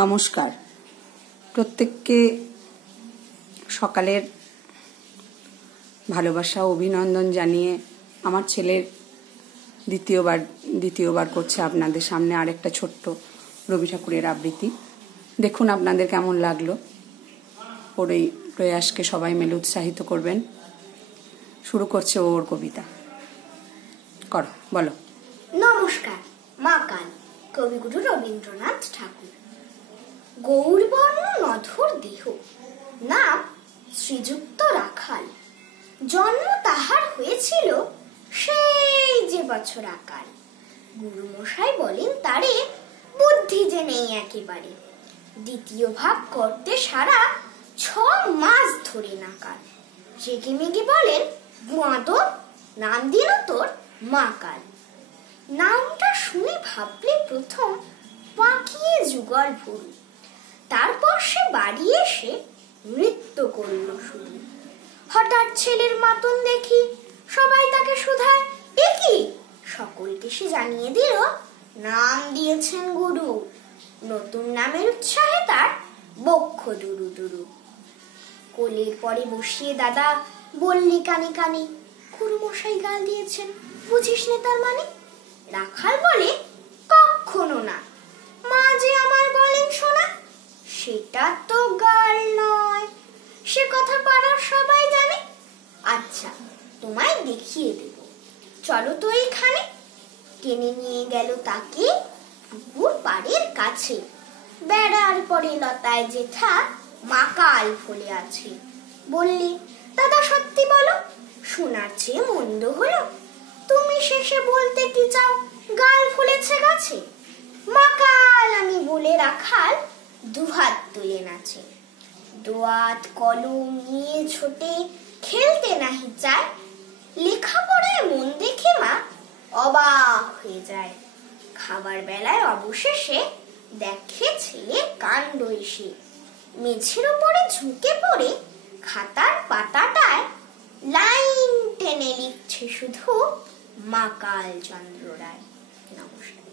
নমস্কার। প্রত্যেককে সকালের ভালোবাসা ও অভিনন্দন জানিয়ে আমার ছেলের দ্বিতীয়বার করছে আপনাদের সামনে আরেকটা ছোট্ট রবি ঠাকুরের আবৃত্তি। দেখুন আপনাদের কেমন লাগলো। ওর এই প্রয়াসকে সবাই মিলে উৎসাহিত করবেন। শুরু করছে ওর কবিতা। করো, বলো। নমস্কার। মা কাল, কবিগুরু রবীন্দ্রনাথ ঠাকুর। গৌরবর্ণ নধর দেহ, নাম শ্রীযুক্ত রাখাল। জন্ম তাহার হয়েছিল সেই যে বছর আকাল। গুরুমশাই বলেন তারে বুদ্ধি যে নেই একেবারে। দ্বিতীয় ভাগ করতে সারা 6 মাস ধরে নাকাল। রেগে মেগে বলেন, বাঁদর, নাম দিল তোর মা কাল। নামটা শুনে ভাবলে প্রথম পাকিয়ে যুগল ভুরু। তারপর সে বাড়ি এসে নৃত্য করল শুরু। হঠাৎ ছেলের মাতন দেখি সবাই তাকে শুধায়, এ কি? সকলকে সে জানিয়ে দিল, নাম দিয়েছেন গুরু। নতুন নামের উৎসাহে তার বক্ষ দুরু দুরু। কোলের পরে বসিয়ে দাদা বললি কানে কানে, গুরুমশাই গাল দিয়েছেন, বুঝিস নে তার মানে? রাখাল বলে, কখনো না, মা যে আমায় বলেন শোনা। সেটা তো গাল নয়, সে কথা পাড়ার সবাই জানে। আচ্ছা, তোমায় দেখিয়ে দেব, চলো তো এইখানে। টেনে নিয়ে গেল তাকে পুকুর পাড়ের কাছে। বেড়ার পরে লতায় জেঠা মাকাল ফলে আছে। বললি, দাদা সত্যি বলো, শোনার চেয়ে মন্দ হলো? তুমি শেষে বলতে কি চাও, গাল ফুলেছে গাছে? মাকাল আমি বলে রাখাল দুহাত তুলে নাচে। দোয়াত কলম নিয়ে ছোটে, খেলতে নাহি চায়। লেখাপড়ায় মন দেখে মা অবাক হয়ে যায়। খাবার বেলায় অবশেষে দেখে ছেলে কাণ্ড এসে। মেঝের উপরে ঝুঁকে পড়ে খাতার পাতাটায় লাইন টেনে লিখছে শুধু মাকাল চন্দ্র রায়। নমস্কার।